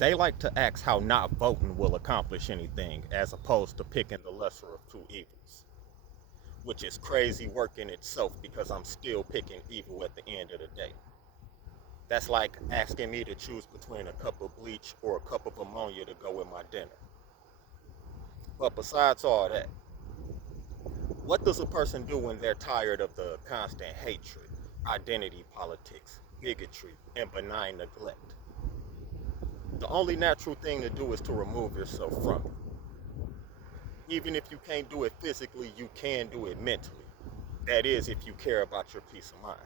They like to ask how not voting will accomplish anything as opposed to picking the lesser of two evils, which is crazy work in itself because I'm still picking evil at the end of the day. That's like asking me to choose between a cup of bleach or a cup of ammonia to go with my dinner. But besides all that, what does a person do when they're tired of the constant hatred, identity politics, bigotry, and benign neglect? The only natural thing to do is to remove yourself from it. Even if you can't do it physically, you can do it mentally. That is, if you care about your peace of mind.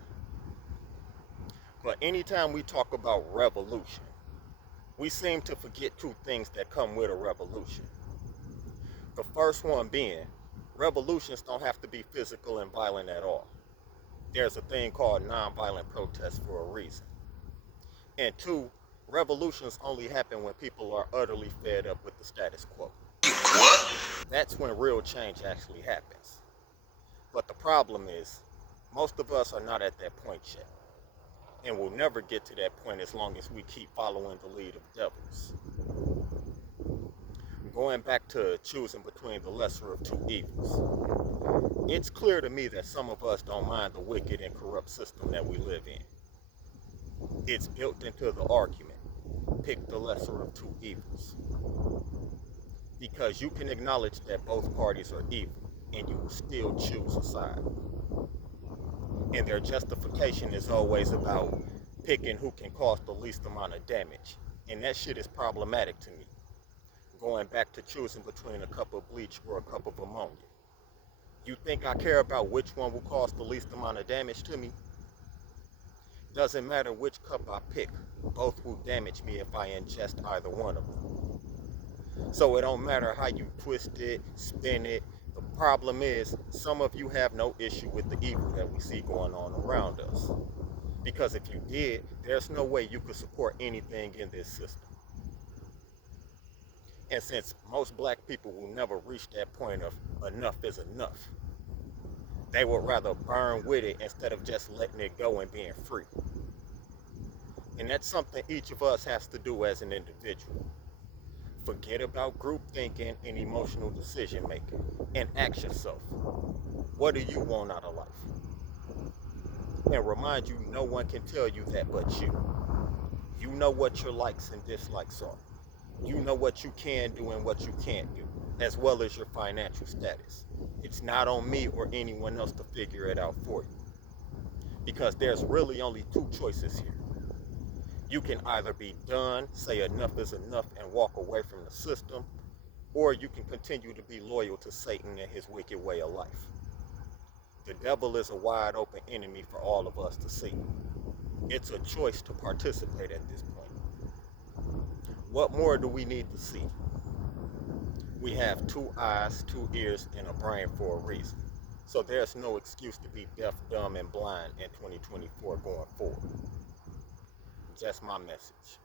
But anytime we talk about revolution, we seem to forget two things that come with a revolution. The first one being, revolutions don't have to be physical and violent at all. There's a thing called nonviolent protest for a reason. And two, revolutions only happen when people are utterly fed up with the status quo. What? That's when real change actually happens. But the problem is, most of us are not at that point yet. And we'll never get to that point as long as we keep following the lead of devils. Going back to choosing between the lesser of two evils, it's clear to me that some of us don't mind the wicked and corrupt system that we live in. It's built into the argument, pick the lesser of two evils. Because you can acknowledge that both parties are evil, and you will still choose a side. And their justification is always about picking who can cause the least amount of damage. And that shit is problematic to me. Going back to choosing between a cup of bleach or a cup of ammonia. You think I care about which one will cause the least amount of damage to me? Doesn't matter which cup I pick, both will damage me if I ingest either one of them. So it don't matter how you twist it, spin it. The problem is, some of you have no issue with the evil that we see going on around us. Because if you did, there's no way you could support anything in this system. And since most black people will never reach that point of enough is enough, they would rather burn with it instead of just letting it go and being free. And that's something each of us has to do as an individual. Forget about group thinking and emotional decision making and ask yourself, what do you want out of life? And remind you, no one can tell you that but you. You know what your likes and dislikes are. You know what you can do and what you can't do, as well as your financial status. It's not on me or anyone else to figure it out for you. Because there's really only two choices here. You can either be done, say enough is enough, and walk away from the system, or you can continue to be loyal to Satan and his wicked way of life. The devil is a wide open enemy for all of us to see. It's a choice to participate at this point. What more do we need to see? We have two eyes, two ears, and a brain for a reason. So there's no excuse to be deaf, dumb, and blind in 2024 going forward. That's my message.